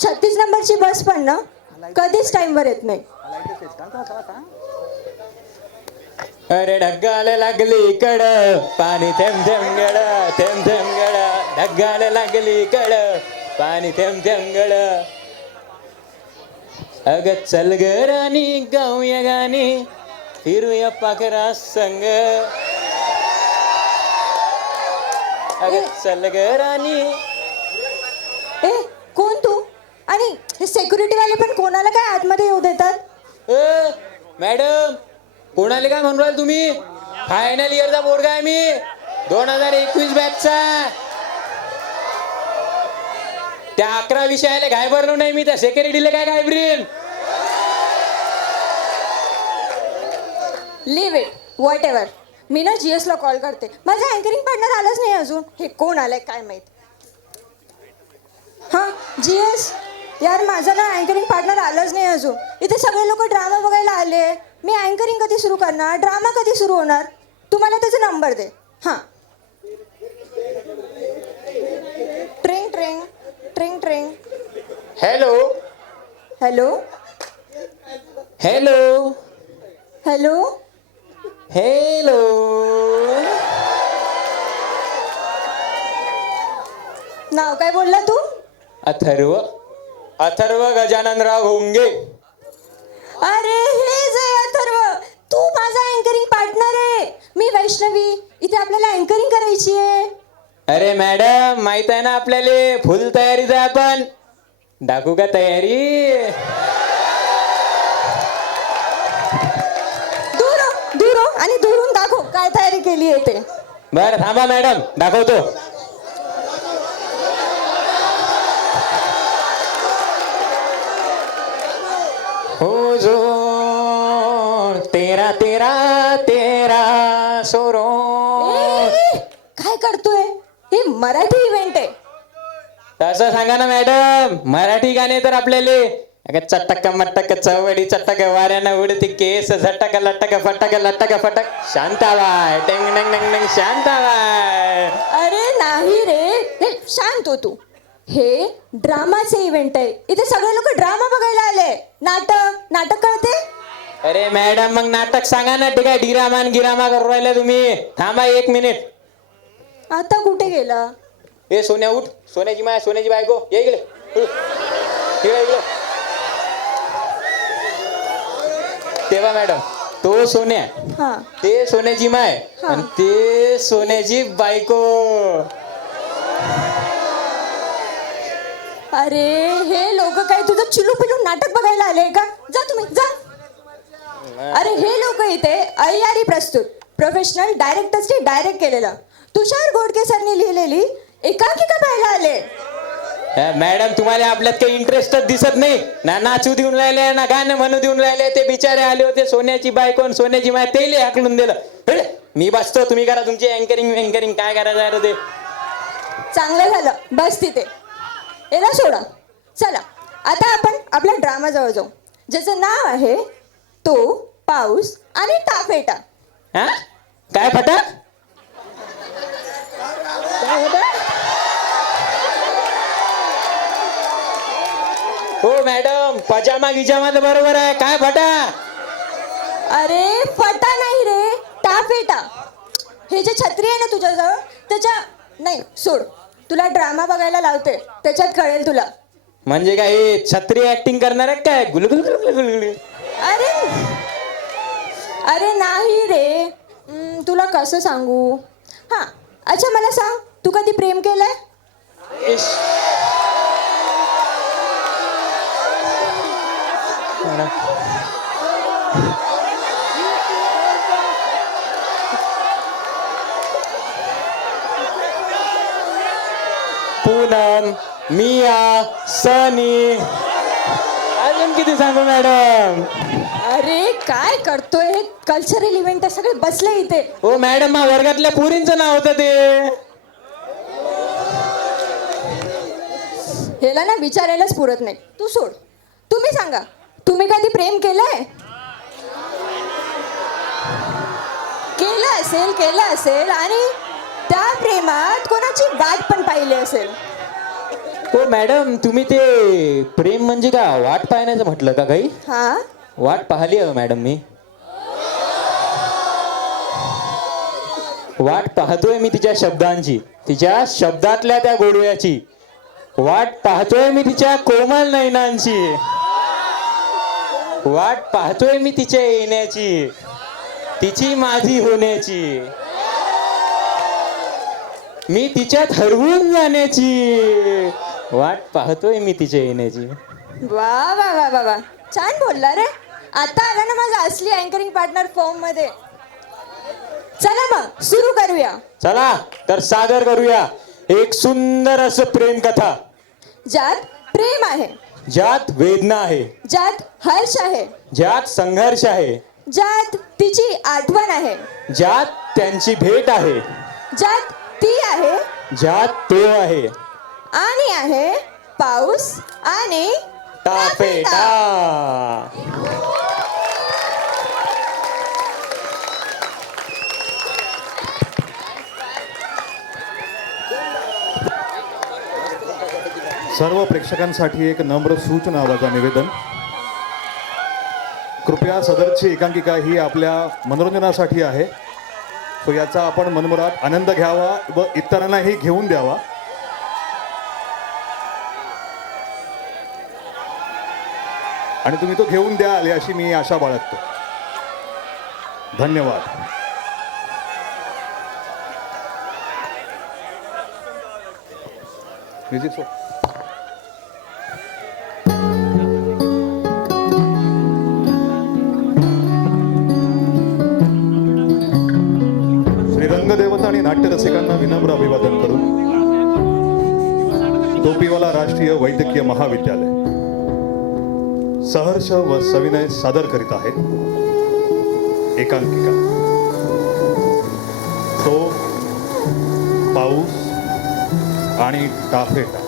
36 नंबरची बस पण ना कधीच टाइमवर येत नाही. अरे ढगाला लागली कड पाणी थेंब थेंब गड थेंब थेंब गड ढगाला लागली कड पाणी थेंब थेंब गड अग चल ग राणी गाऊया गाणी फिरूया पाखरा संग अग चल ग राणी. ए कोण तू? आणि हे सिक्युरिटी वाले पण कोणाला काय आतमध्ये येऊ देतात? मॅडम कोणाला काय म्हणून राहिले तुम्ही? फायनल इयरचा पोरगा आहे मी 2021 बॅचचा. त्या 11 विषयाला घाबरलो नाही मी, त्या सेक्युरिटीला काय घाबरीन? Leave it whatever. मी ना GS ला कॉल करते. माझा अँकरिंग पार्टनर आलाच नाही अजून. हे कोण आलंय काय माहित. हां GS यार, माझा ना अँकरिंग पार्टनर आलाच नाही अजून. इथे सगळे लोक ड्रामा बघायला आले. मी अँकरिंग कधी सुरू करणार? ड्रामा कधी सुरू होणार? तुम्हाला त्याचा नंबर दे. हां ट्रिंग ट्रिंग ट्रिंग ट्रिंग. Hello hello hello hello. Hello. नाव काय बोलला तू? अथर्व अथर्व गजाननराव घोंगे. अरे हेच आहे अथर्व. तू माझा अँकरिंग पार्टनर आहे. मी वैष्णवी. इथे आपल्याला अँकरिंग करायची आहे. अरे मॅडम माहित आहे ना आपल्याला फुल तयारीच आहे. आपण दाखवू का तयारी? दूर हो, दूर हो आणि दुरून दाखव काय तयारी केली आहे ते. बरं थांबा मॅडम दाखवतो. हो जो तेरा तेरा तेरा सोरो. ए, काय करतोय? हे मराठी इव्हेंट आहे. तसं सांगा ना मॅडम. मराठी गाणे तर आपल्याला अगं चटक मटक चवडी चटक वाऱ्यानं उडती केस झटक लटक फटक लटक फटक शांताबाय टेंग डंग डंग डंग शांताबाय. अरे नाही रे. हे शांत हो तू. हे ड्रामाचे इव्हेंट आहे. इथे सगळे लोक ड्रामा बघायला आले. नाटक कळते? अरे मॅडम मग नाटक सांगा ना. ठीक आहे डिरामान गिरामा करू राहिला तुम्ही. थांबा 1 मिनिट. आता कुठे गेला? ए सोन्या उठ. सोन्याची माय सोन्याची बायको ये इकडे. इकडे इकडे. तेव्हा मॅडम तो सोन्या हा ते सोन्याची माय हा. आणि ते सोन्याची बायको. अरे हे लोक काय तुझं चिलू पिलू नाटक बघायला आले का? जा तुम्ही जा. अरे हे लोक इथे अय्यारी प्रस्तुत प्रोफेशनल डायरेक्टर्सनी डायरेक्ट केलेलं तुषार गोडके सरनी लिहिलेली एकांकिका पाहायला आले. मॅडम तुम्हाला आपल्यात काही इंटरेस्टच दिसत नाही ना. नाचू देऊन राहिले ना गाणं म्हणू देऊन राहिले. ते बिचारे आले होते सोन्याची बायको आणि सोन्याची माय तेले हाकलून दिलं. मी बसतो तुम्ही करा तुमची अँकरिंग काय करायचं आहे ते. चांगलं झालं बस तिथे. याला सोडा. चला आता आपण आपल्या ड्रामाजवळ जाऊ ज्याचं नाव आहे तो पाऊस आणि तापेटा. हा काय फटाक? हो मॅडम पजामा गिजामा तर बरोबर आहे. काय फटा? अरे फटा नाही रे तापेटा. हे जे छत्री आहे ना तुझ्याजवळ त्याच्या नाही सोड. तुला ड्रामा बघायला लावते त्याच्यात कळेल तुला. म्हणजे काय छत्री ऍक्टिंग करणार आहे काय? गुलगुल गुलगुल. अरे अरे नाही रे. तुला कसं सांगू? हां अच्छा मला सांग तू कधी प्रेम केलंय? पूनम मिया सनी अजून किती सांगू मॅडम? अरे काय करतोय? हे कल्चरल इव्हेंट आहे. सगळे बसले इथे. हो मॅडम वर्गातल्या पुरींचं नाव होतं ते. ह्याला ना विचारायलाच पुरत नाही. तू सोड. तुम्ही सांगा तुम्ही कधी प्रेम केलंय? केलं असेल आणि त्या प्रेमात कोणाची वाट पण पाहिली असेल. हो मॅडम, तुम्ही ते प्रेम म्हणजे का वाट पाहण्याचं म्हटलं का काही? हा वाट पाहिली आहे मॅडम मी. वाट पाहतोय मी तिच्या शब्दांची, तिच्या शब्दातल्या त्या गोडव्याची. वाट पाहतोय मी तिच्या कोमल नयनांची. वाट पाहतोय मी तिच्या येण्याची, तिची माझी होण्याची, मी तिच्यात हरवून जाण्याची. वाट पाहतोय मी तिच्या येण्याची. वा वा वा वा वा, छान बोलला रे. आता आला ना माझा असली अँकरिंग पार्टनर फॉर्म मध्ये. चला मग सुरू करूया. चला तर सादर करूया एक सुंदर असं प्रेम कथा, ज्यात प्रेम आहे, ज्यात वेदना आहे, ज्यात हर्ष आहे, ज्यात संघर्ष आहे, ज्यात तिची आठवण आहे, ज्यात त्यांची भेट आहे, ज्यात ती आहे ज्यात तो आहे, आणि आहे पाऊस आणि टापेटा. सर्व प्रेक्षकांसाठी एक नम्र सूचना आवाजा निवेदन. कृपया सदरची एकांकिका ही आपल्या मनोरंजनासाठी आहे, सो याचा आपण मनमुराद आनंद घ्यावा व इतरांनाही घेऊन द्यावा. आणि तुम्ही तो घेऊन द्याल अशी मी आशा बाळगतो. धन्यवाद. Music so. श्री रंगदेवता आणि नाट्यरसिकांना विनम्र अभिवादन करून टोपीवाला राष्ट्रीय वैद्यकीय महाविद्यालय सहर्ष व सविनय सादर करीत आहेत एकांकिका तो पाऊस आणि टाफेटा.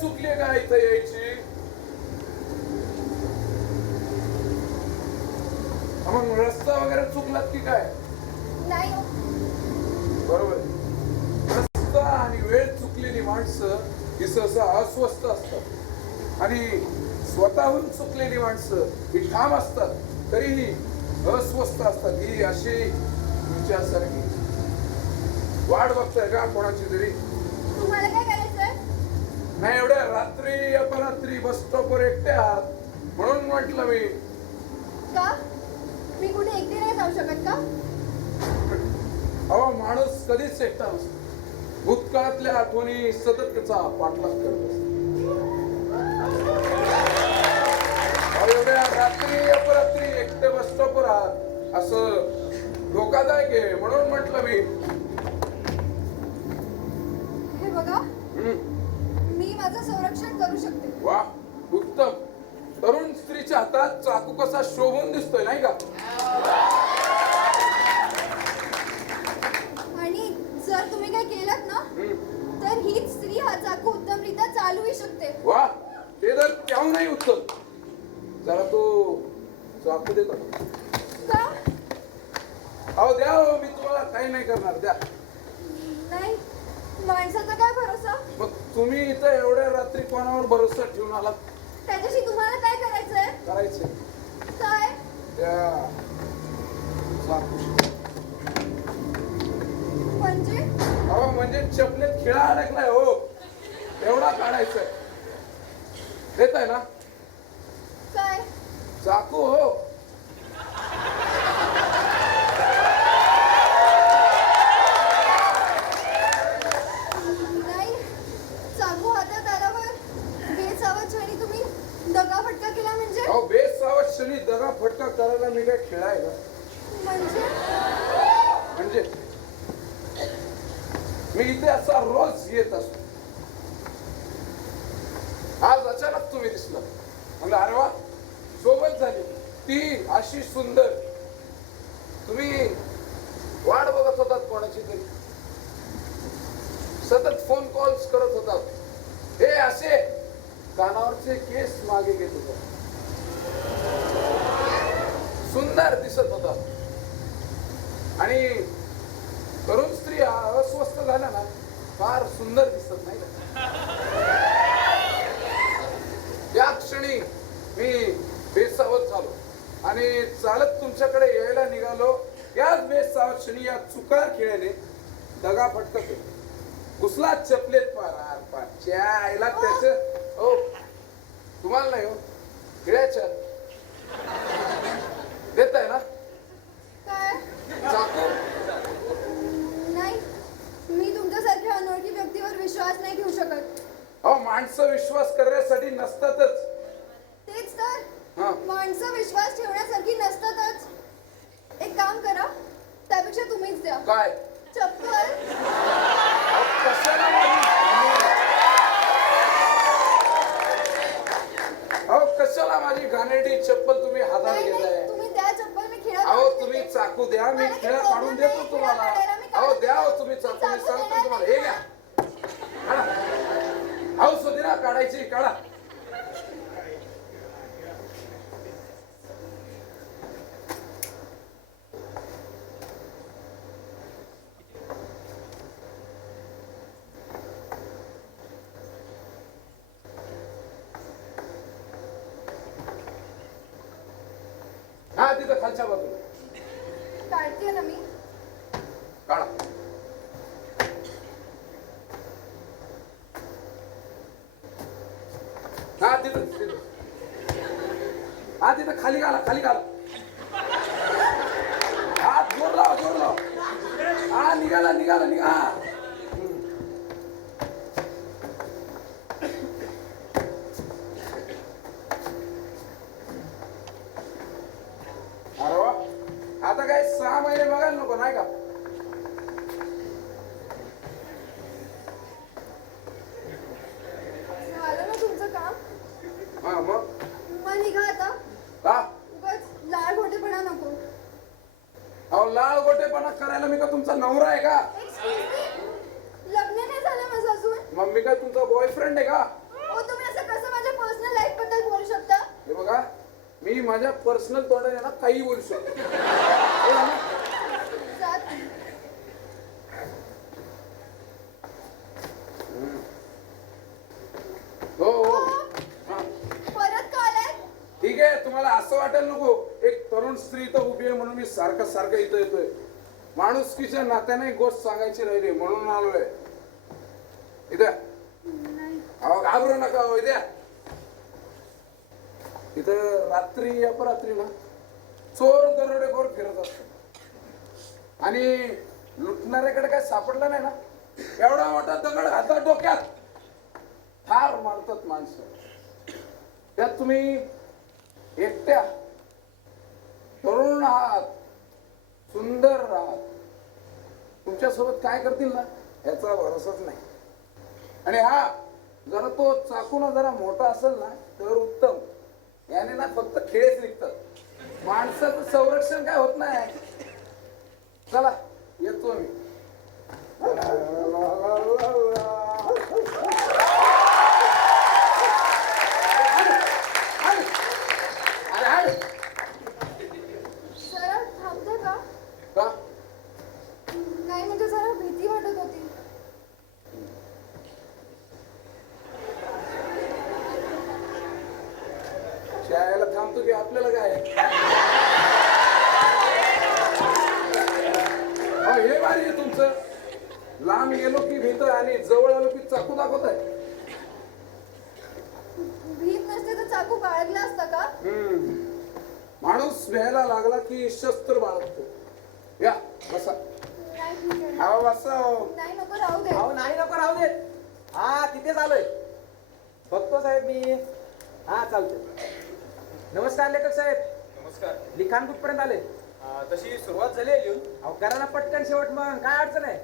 चुकली का इथं यायची? मग रस्ता वगैरे चुकलात की काय? नाही हो. बरोबर आहे. रस्ता आणि वेळ चुकलेली माणसं ही सहसा अस्वस्थ असतात आणि स्वतःहून चुकलेली माणसं ही ठाम असतात तरीही अस्वस्थ असतात. ही अशी तुमच्यासारखी वाट बघताय का कोणाची तरी? तुम्हाला काय करायचंय? नाही एवढ्या रात्री अपरात्री बस स्टॉपवर एकटे आहात म्हणून म्हटलं मी. का? मी कुठे एकटी नाही जाऊ शकत का? अहो माणूस कधीच एकटा नसतो. भूतकाळातल्या आठवणी सतत त्याचा पाठलाग करत असतो. अहो, एवढ्या रात्री अपरात्री एकटे बस स्टॉपवर आहात असं धोकादायक आहे म्हणून म्हटलं मी. हे बघा, हम्म, मी माझं संरक्षण करू शकते. वा उत्तम. तरुण स्त्रीच्या हातात चाकू कसा शोभून दिसतोय नाही का? आणि जर तुम्ही काय केलं ना तर हीच स्त्री हा चाकू उत्तमरित्या चालवू शकते. वा ते जर त्याहून नाही उत्तम. जरा तो चाकू देतो. का? अहो द्या हो, मी तुम्हाला काही नाही करणार. द्या. नाही, माणसाचा काय भरोसा? मग तुम्ही इथं एवढ्या रात्री कोणावर भरोसा ठेवून आलात? त्याच्याशी तुम्हाला काय करायचंय? करायचे काय? त्या चाकूशी. म्हणजे? अहो म्हणजे चपलेत खिळा अडकलाय हो, एवढा काढायचंय. देताय ना काय? चाकू हो. नाही, चाकू हातात आल्यावर बेसावध क्षणी तुम्ही दगाफटका केला म्हणजे? अहो बेसावध क्षणी दगा फटका करायला मी काय खेळाय का? म्हणजे? म्हणजे मी इथे असा रोज येत असतो. आज अचानक तुम्ही दिसला म्हणजे अरे वा सोबत झाली. ती अशी सुंदर. तुम्ही वाट बघत होतात कोणाची तरी. सतत फोन कॉल्स करत होतात. हे असे कानावरचे केस मागे घेत होतात. सुंदर दिसत होता. आणि तरुण स्त्री अस्वस्थ झाल्या ना फार सुंदर दिसत नाही का? या क्षणी मी बेसावध झालो आणि चालत तुमच्याकडे यायला निघालो. याच बेसावध क्षणी या चुकार खेळाने दगा फटका केला. घुसला चपलेत पार पार. आईला त्याच हो तुम्हाला नाही हो खेळाच्या देताय ना काय? चाकू. नाही, मी तुमच्यासारख्या अनोळखी व्यक्तीवर विश्वास नाही ठेवू शकत. अहो माणसं विश्वास करण्यासाठी नसतातच. तेच तर, हा. माणसं विश्वास ठेवण्यासारखी नसतातच. एक काम करा, त्यापेक्षा तुम्हीच द्या. काय? चप्पल. अहो, कशाला कशाला माझी घाणेरडी चप्पल तुम्ही हातात नाही, घेताय? नाही, तुम्ही द्या चप्पल, मी खेळा अहो काढून तुम्ही देते. चाकू द्या, मी मला काही खेळा problem काढून देतो नाही, तुम्हाला. खेळा काढायला मी अहो काढून द्या हो देते. तुम्ही चाकू, मी चाकू सांगतो देणार तुम्हाला. नाही. हे घ्या काढा. अहो सुधीरा काढायची काढा. हा तिथं खालच्या बाजूला काढते ना मी. काढा. हा तिथं तिथं. हा तिथं खाली घाला खाली घाला. हा जोर लावा जोर लावा. हा निघाला निघाला निघा. अरे वा. आता काय 6 महिने बघायला नको नाही का? झालं ना तुमचं काम? हा मग मग निघा आता. का? उगाच लाळ घोटेपणा नको. अहो लाल गोटेपणा करायला मी का तुमचा नवरा आहे का? Excuse me? लग्न नाही झालं माझं अजून. मग मी काय तुमचा बॉयफ्रेंड आहे का? हो, तुम्ही असं कसं माझ्या पर्सनल लाईफ बद्दल बोलू शकता? हे बघा मी माझ्या पर्सनल तोंडाने ना काही बोलू शकतो. कळलं ना? हो हो हा. परत का आलाय? ठीक आहे, तुम्हाला असं वाटायला नको एक तरुण स्त्री इथं उभी आहे म्हणून मी सारखं सारखं इथं येतोय. माणुसकीच्या नात्याने एक गोष्ट सांगायची राहिली म्हणून आलोय इथे. अहो घाबरू नका हो इथे. इथं रात्री अपरात्री ना चोर दरोडेखोर फिरत असतो आणि लुटणाऱ्याकडे काय सापडलं नाही ना एवढा मोठा दगड हातात डोक्यात फार मारतात माणसं. त्यात तुम्ही एकट्या तरुण आहात, सुंदर आहात, तुमच्यासोबत काय करतील ना याचा भरोसाच नाही. आणि हा जरा तो चाकून जरा मोठा असेल ना तर उत्तम. याने ना फक्त खेळच निघतात, माणसाचं संरक्षण काय होत नाही. चला येतो मी. जरा थांबते का? का नाही म्हणजे जरा भीती वाटत होती. शाळेला थांबतो की आपल्याला काय? अहो हे भारी आहे तुमचं. लांब गेलो की भीत आणि जवळ आलो की चाकू दाखवत आहे. भीत नसते तर चाकू बाळगला असता का? माणूस भ्यायला लागला की शस्त्र बाळगतो. या बसा. नाही ठीक आहे. अहो बसा हो. नाही नको राहू दे. अहो नाही नको राहू दे. हा तिथेच आलोय. बघतो साहेब मी. हा चालतंय. नमस्कार लेखक साहेब. नमस्कार. लिखाण कुठपर्यंत आले? तशी सुरुवात झाली आहे लिहून. अहो करा ना पटकन शेवट मग काय अडचण आहे?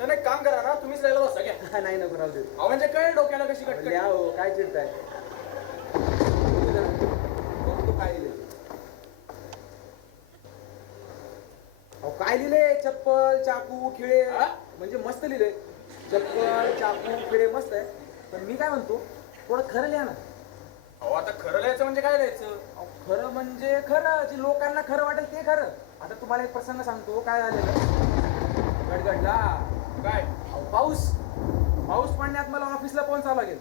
तर एक काम करा ना, तुम्हीच लिहायला बसा घ्या. नाही नको राहू दे. अहो म्हणजे कळेल डोक्याला कशी लिहा कटकट. हो काय चिडताय? बघतो काय लिहिले. अहो काय लिहिले? चप्पल चाकू खिळे. हा? म्हणजे मस्त लिहिले. चप्पल चाकू खिळे मस्त आहे. पण मी काय म्हणतो थोडं खरं लिहा ना. अहो आता खरं लिहायचं म्हणजे काय लिहायचं? अहो, खरं म्हणजे खरं जे लोकांना खरं वाटेल ते खरं. आता तुम्हाला एक प्रसंग सांगतो काय झालेलं. गडगडला काय? अहो, पाऊस पडण्यात मला ऑफिसला पोहोचावं लागेल.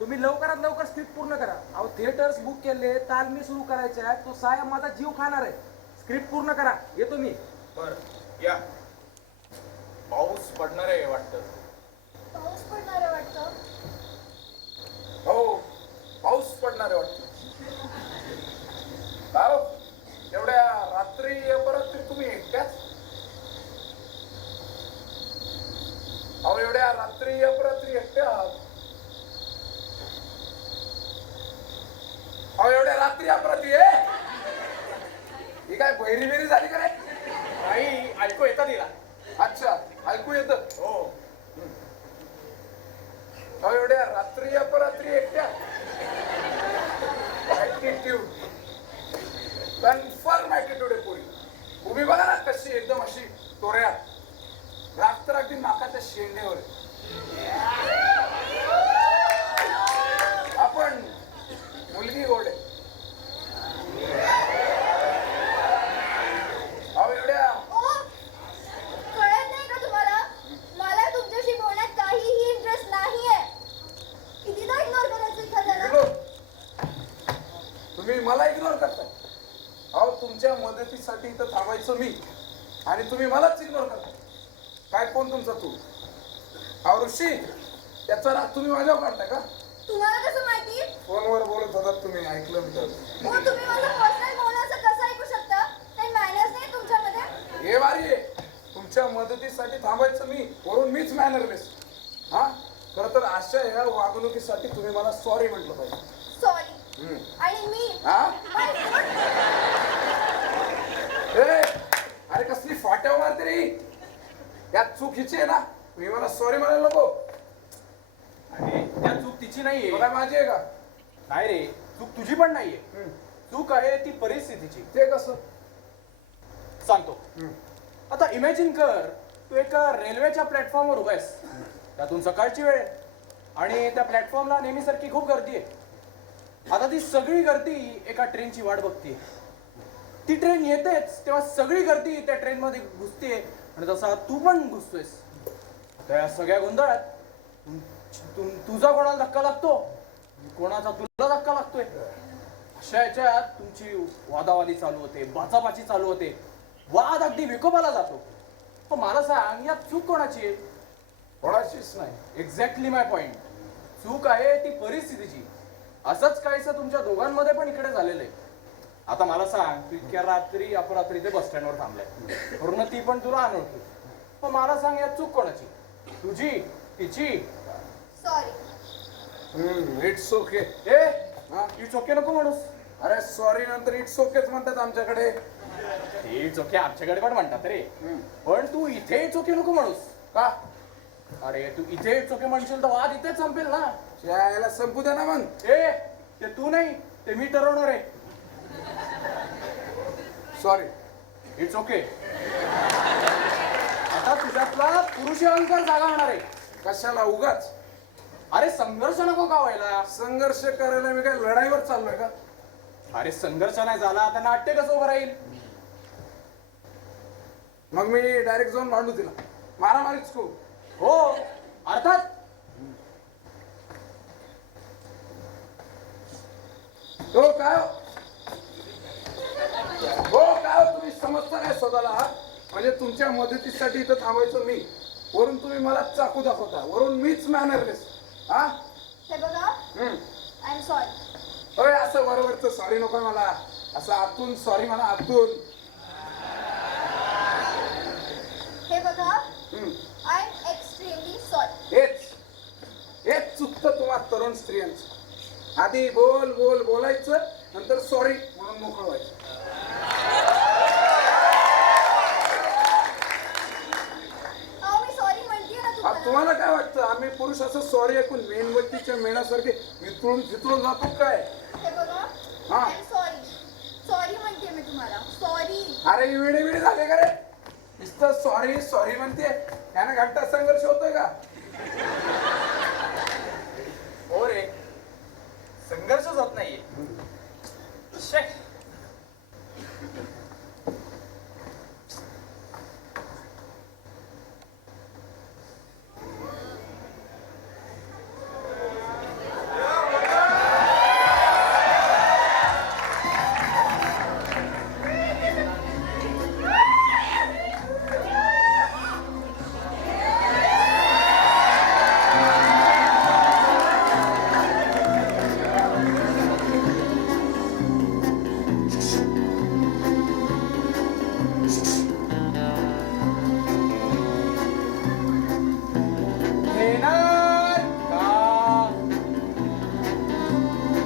तुम्ही लवकरात लवकर स्क्रिप्ट पूर्ण करा. अहो थिएटर्स बुक केले, तालमी सुरू करायचे आहे. तो साहेब माझा जीव खाणार आहे. स्क्रिप्ट पूर्ण करा. येतो मी. बर या. पाऊस पडणार आहे वाटतं. पाऊस पडणार आहे वाटतं. हो पाऊस पडणार आहे वाटतं. काय हो? एवढ्या रात्री अपरात्री तुम्ही एकट्याच? अहो एवढ्या रात्री अपरात्री एकट्या आहात? अहो एवढ्या रात्री अपरात्री आहे ही काय बहिरी बिरी झाली का रे? काही ऐकू येतं तिला. अच्छा ऐकू येतं. हो. अहो एवढ्या रात्री अपरात्री एकट्या ऍटिट्यूड कन्फर्म ऍटिट्यूड आहे पोरी. उभी बघा ना कशी एकदम अशी तोऱ्यात रात्र अगदी नाकाच्या शेंडेवर. आपण मुलगी गोड आहे. अहो एवढ्या ओ, कळत नाही का तुम्हाला? मला तुमच्याशी बोलण्यात काहीही इंटरेस्ट नाहीये. कितीदा इग्नोर करायचं एखाद्याला? इग्नोर? तुम्ही मला इग्नोर करताय? अहो तुमच्या मदतीसाठी इथं थांबायचं मी आणि तुम्ही मलाच इग्नोर करताय. काय कोण तुमचा तू? अहो ऋषी त्याचा राग तुम्ही माझ्यावर काढताय का? तुम्हाला कसं माहिती? फोनवर बोलत होतात तुम्ही, ऐकलं मी तर. हो तुम्ही माझं पर्सनल बोलायचं कसं ऐकू शकता? काही मॅनर्स नाही तुमच्यामध्ये? हे भारी आहे. तुमच्या मदतीसाठी थांबायचं मी, वरून मीच मॅनरलेस. हा खरं तर अशा ह्या वागणुकीसाठी तुम्ही मला सॉरी म्हटलं पाहिजे. सॉरी. हम्म. आणि मी हा माय ए, अरे कसली फाट्यावर मारते रे ही? यात चूक हिची आहे ना. तुम्ही मला सॉरी म्हणायला नको. अरे त्या चूक तिची नाहीये. मला माझी आहे का? नाही रे, चूक तुझी पण नाहीये. हम्म. चूक आहे ती परिस्थितीची. ते कसं? सांगतो. हम्म. आता इमॅजिन कर, तू एका रेल्वेच्या प्लॅटफॉर्मवर उभा आहेस. त्यातून सकाळची वेळ आणि त्या प्लॅटफॉर्मला नेहमीसारखी खूप गर्दी आहे. आता ती सगळी गर्दी एका ट्रेनची वाट बघते. ती ट्रेन येतेच तेव्हा सगळी गर्दी त्या ट्रेन मध्ये घुसते आणि तसा तू पण घुसतोयस. त्या सगळ्या गोंधळात तुझा कोणाला धक्का लागतो, कोणाचा तुला धक्का लागतोय. अशा याच्यात तुमची वादावादी चालू होते, बाचाबाची चालू होते, वाद अगदी विकोपाला जातो. पण मला सांग, यात चूक कोणाची आहे? कोणाशीच नाही. एक्झॅक्टली माय पॉइंट. चूक आहे ती परिस्थितीची. असंच काहीसं तुमच्या दोघांमध्ये पण इकडे झालेलं आहे. आता मला सांग, तू इतक्या रात्री अपरात्री ते बस स्टँडवर थांबलाय, पूर्ण ती पण तुला अनोळखी. पण मला सांग, यात चूक कोणाची? तुझी, तिची? Sorry. It's okay. A it's okay नको म्हणूस. अरे सॉरी नंतर इट्स ओकेच म्हणतात आमच्याकडे. ते इट्स ओके आमच्याकडे पण म्हणतात रे, पण तू इथे इट्स ओके नको म्हणूस का? अरे तू इथे इट्स ओके म्हणशील तर वाद इथेच संपेल ना. यायला संपू दे ना मग. ए ते तू नाही, ते मी ठरवणार आहे. सॉरी. It's okay. आता तुझ्यातला पुरुष अहंकार जागा होणार आहे. कशाला उगाच? अरे संघर्ष नको का व्हायला? संघर्ष करायला मी काय लढाईवर चाललोय का? अरे संघर्ष नाही झाला तर नाट्य कसं उभं राहील? मग मी डायरेक्ट जाऊन भांडू तिला, मारामारीच करू. हो अर्थात. हो काय हो? हो काय हो, तुम्ही समजता काय स्वतःला? हा म्हणजे तुमच्या मदतीसाठी इथं थांबायचं मी, वरून तुम्ही मला चाकू दाखवता, वरून मीच मॅनरलेस. हा हे बघा, आय एम सॉरी. होय, असं बरोबरच सॉरी नको मला, असं आतून सॉरी म्हणा, आतून. हे बघा, आय एम एक्स्ट्रीमली सॉरी. हेच चुकतं तुम्हा तरुण स्त्रियांचं. आधी बोल बोल बोलायचं, नंतर सॉरी म्हणून मोकळं व्हायचं. अहो मी सॉरी म्हणतेय ना आता तुम्हाला. तुम्हाला काय वाटतं, आम्ही पुरुष असं सॉरी ऐकून मेणबत्तीच्या मेणासारखे वितळून फितळून जातो काय? हे बघा, हा. I am sorry. सॉरी म्हणते मी तुम्हाला, सॉरी. अरे वेडे वेडे झाले का रे? नुसतं सॉरी सॉरी म्हणते, त्यानं घंटा संघर्ष होतोय का? हो रे, संघर्षच होत नाहीये. शे. येणार का?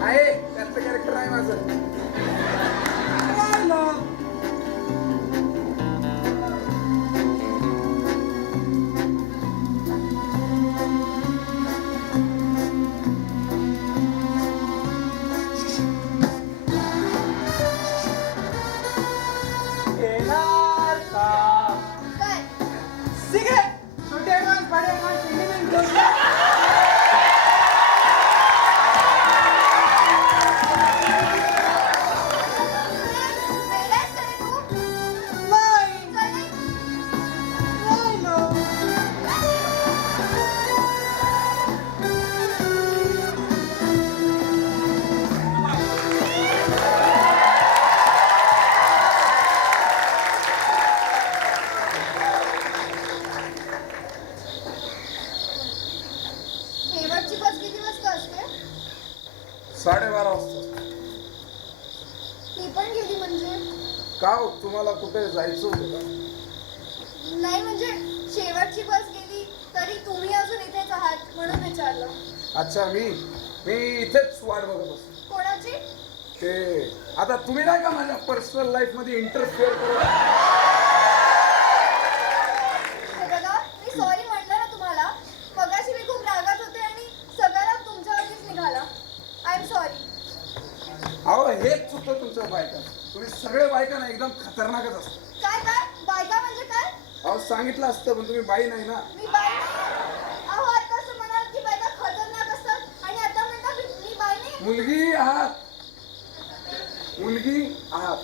आहे त्यातलं कॅरेक्टर आहे माझं. येणार का? काय? सिगरेट. छोटे ॲडव्हान्स, बडे ॲडव्हान्स, इंडियन ग्रोसरी. वेडायस का रे तू? नाही. काय नाही? नाही ना. शेवटची बस किती वाजता असते? 12:30 वाजता. ती पण गेली म्हणजे? का हो, तुम्हाला कुठे जायचं होतं का? नाही म्हणजे शेवटची बस गेली तरी तुम्ही अजून इथेच आहात म्हणून विचारलं. अच्छा, मी इथेच वाट बघत असतो. कोणाची? ते आता तुम्ही नाही का माझ्या पर्सनल लाईफ मध्ये इंटरफिअर करू? हे बघा, मी सॉरी म्हटलं ना तुम्हाला. मगाशी मी खूप रागात होते आणि सगळा राग तुमच्यावरतीच निघाला. I am sorry. अहो हेच चुकतं तुमच्या बायका. तुम्ही सगळे बायका ना एकदम खतरनाकच असतात. काय काय? बायका म्हणजे काय? अहो सांगितलं असतं, पण तुम्ही बाई नाही ना. मी बाई नाही. अहो आता असं म्हणाल की बायका खतरनाक असतात आणि आता म्हणता मी बाई नाही. मुलगी आहात, मुलगी आहात.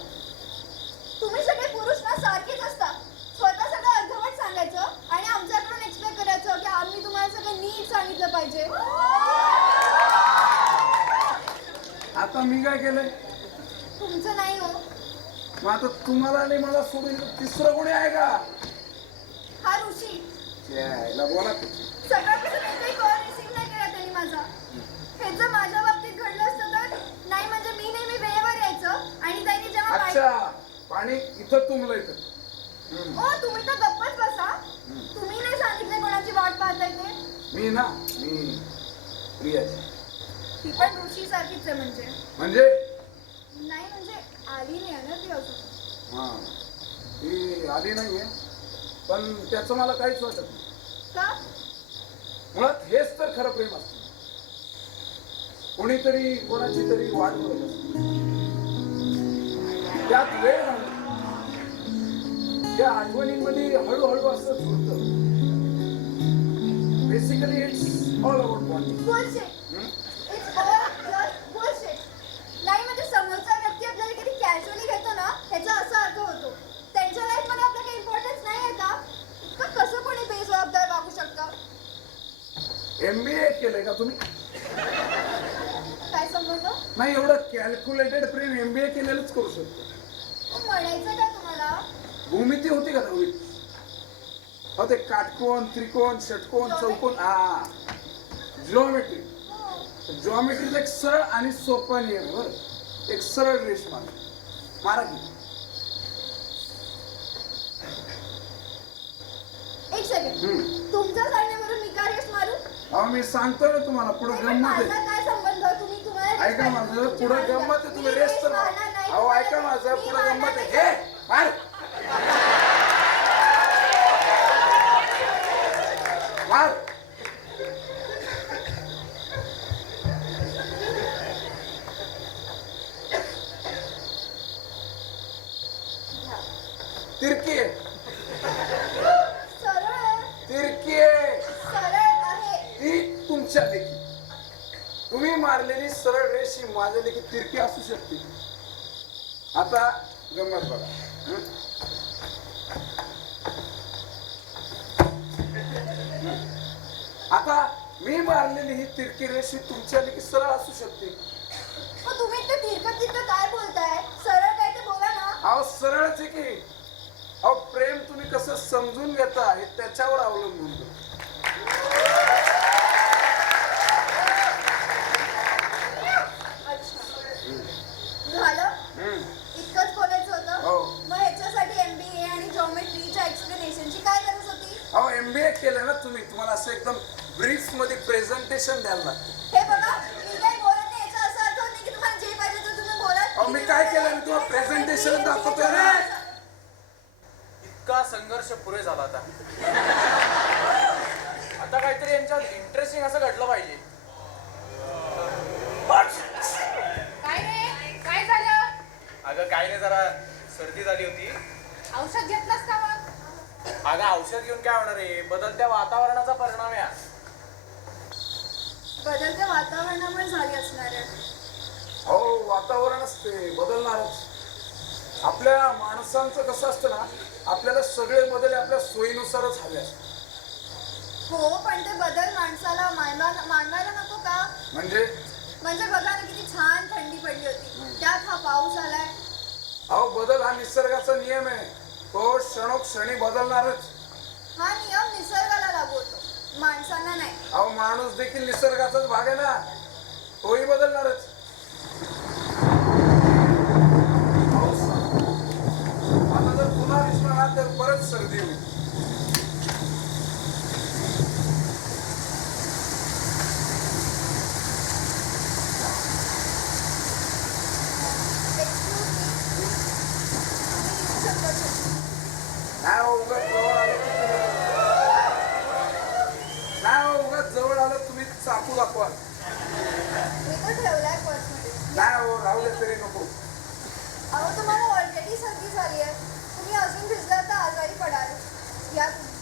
तुम्ही सगळे पुरुष ना सारखेच असता. स्वतः सगळं अर्धवट सांगायचं आणि आमच्याकडून एक्सपेक्ट करायचं की आम्ही तुम्हाला सगळं नीट सांगितलं पाहिजे. आता मी काय केलंय? तुमचं नाही हो. मग आता तुम्हाला आणि मला सोडून तिसरं कोणी आहे का? हा ऋषी यायला बोला. सकाळपासून एकही कॉल रिसीव्ह नाही केला त्यांनी माझा. हे जर माझ्या बाबतीत घडलं असतं तर नाही म्हणजे मी नेहमी वेळेवर यायचं आणि त्यांनी जेव्हा अच्छा, पाणी इथं तुंबलं इथं. ओ तुम्ही तर गप्पच बसा. तुम्ही नाही सांगितलं कोणाची वाट पाहताय ते. मी प्रियाची. ती पण ऋषी सारखीच आहे म्हणजे. म्हणजे नाही म्हणजे आली नाही ना ती अजून. हा, ती आली नाहीये, पण त्याचं मला काहीच वाटत नाही. का? मुळात हेच तर खरं प्रेम असतं. कोणीतरी कोणाची तरी वाट बघत असतं, त्यात वेळ घालवतो, त्या आठवणींमध्ये हळूहळू असं जुळतं. Basically it's all about bonding. Bullshit. It's all just bullshit. नाही म्हणजे समोरचा व्यक्ती आपल्याला किती कॅज्युअली घेतो ना ह्याचा असा अर्थ होतो. त्यांच्या लाईफमध्ये आपला काही इम्पॉर्टन्स नाही आहे का? इतकं कसं कोणी बेजबाबदार वागू शकतं? MBA केलंय का तुम्ही? काय संबंध? नाही, एवढं कॅल्क्युलेटेड प्रेम MBA केलेलंच करू शकतो. म्हणायचं काय तुम्हाला? भूमिती होती का दहावीत? हो, ते काटकोन, त्रिकोण, षटकोन, चौकोन, हा, जिओमेट्री. जिओमेट्रीचा एक सरळ आणि सोपा नियम बरं. एक सरळ रेष मारा की. एक सेकंड. तुमच्या सांगण्यावरून मी का रेस मारू? अहो, मी सांगतो ना तुम्हाला, पुढे गंमत माझा आहे. काय संबंध? तुम्ही तुम्हाला ऐका माझं, पुढे गंमत आहे. तुम्ही रेस तर मारा. अहो ऐका माझं, पुढे गंमत आहे. हे मार मार. तिरकी आहे, सरळ आहे. तिरकी आहे. सरळ आहे. ती तुमच्या देखी. तुम्ही मारलेली सरळ रेष ही माझ्या देखी तिरकी असू शकते. आता गंमत बघा. आता मी मारलेली ही तिरकी रेष ही तुमच्या देखी सरळ असू शकते. मग तुम्ही ते तिरकत तिरकत काय बोलताय? सरळ काय ते बोला ना. अहो सरळच आहे की. अहो प्रेम तुम्ही कसं समजून घेता हे त्याच्यावर अवलंबून आहे. झालं? इतकंच बोलायचं हो. होतं? मग ह्याच्यासाठी MBA आणि जॉमेट्रीच्या एक्सप्लेनेशनची काय गरज होती? अहो MBA केलं ना तुम्ही, तुम्हाला असं एकदम ब्रीफ मध्ये प्रेझेंटेशन द्यायला लागतं. हे बघा, मी काही बोलत नाही याचा असा अर्थ होत नाही की तुम्हाला जे पाहिजे ते तुम्ही बोला. अहो मी काय केलं, मी तुम्हाला प्रेझेंटेशन दाखवतोय ना. इतका संघर्ष पुरे झाला आता. आता काहीतरी यांच्यात इंटरेस्टिंग असं घडलं पाहिजे. काय रे? काय झालं? अगं काय नाही, जरा सर्दी झाली होती. औषध घेतलंस का मग? अगं औषध घेऊन काय होणार आहे? बदलत्या वातावरणाचा परिणाम आहे. बदलत्या वातावरणामुळे झाली असणार आहे. हो, वातावरणच ते बदलणारच. आपल्या माणसांचं कसं असतं ना, आपल्याला सगळे बदल आपल्या सोयीनुसारच हवे असतात. हो, पण ते बदल माणसाला मानवायला नको का? म्हणजे बघा ना किती छान थंडी पडली होती, त्यात हा पाऊस आलाय. अहो बदल हा निसर्गाचा नियम आहे. तो क्षणोक्षणी बदलणारच. हा नियम निसर्गाला लागू होतो, माणसांना नाही. अहो माणूस देखील निसर्गाचाच भाग आहे ना, तोही बदलणारच. पाऊस आता जर पुन्हा दिसणार तर परत सर्दी होईल. नाही हो, उगाच जवळ आलं तुम्ही चाकू दाखवा. मी तो ठेवलाय पर्समध्ये. नाही हो, राहू दे तरी नको. अहो तुम्हाला ऑलरेडी सर्दी झाली आहे, तुम्ही अजून भिजला तर आजारी पडाल. या तुम्ही.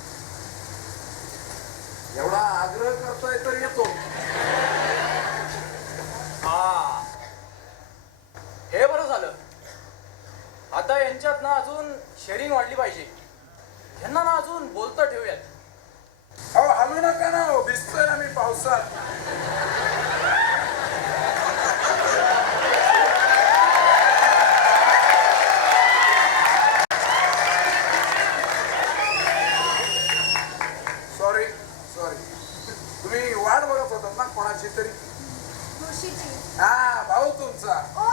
एवढा आग्रह करतोय तर येतो. हा त्यांना ना अजून बोलतं ठेवूयात. अहो हलू नका ना हो, भिजतोय ना मी पावसात. सॉरी सॉरी, तुम्ही वाट बघत होतात ना कोणाची तरी? ऋषीची. हा भाऊ तुमचा. ओ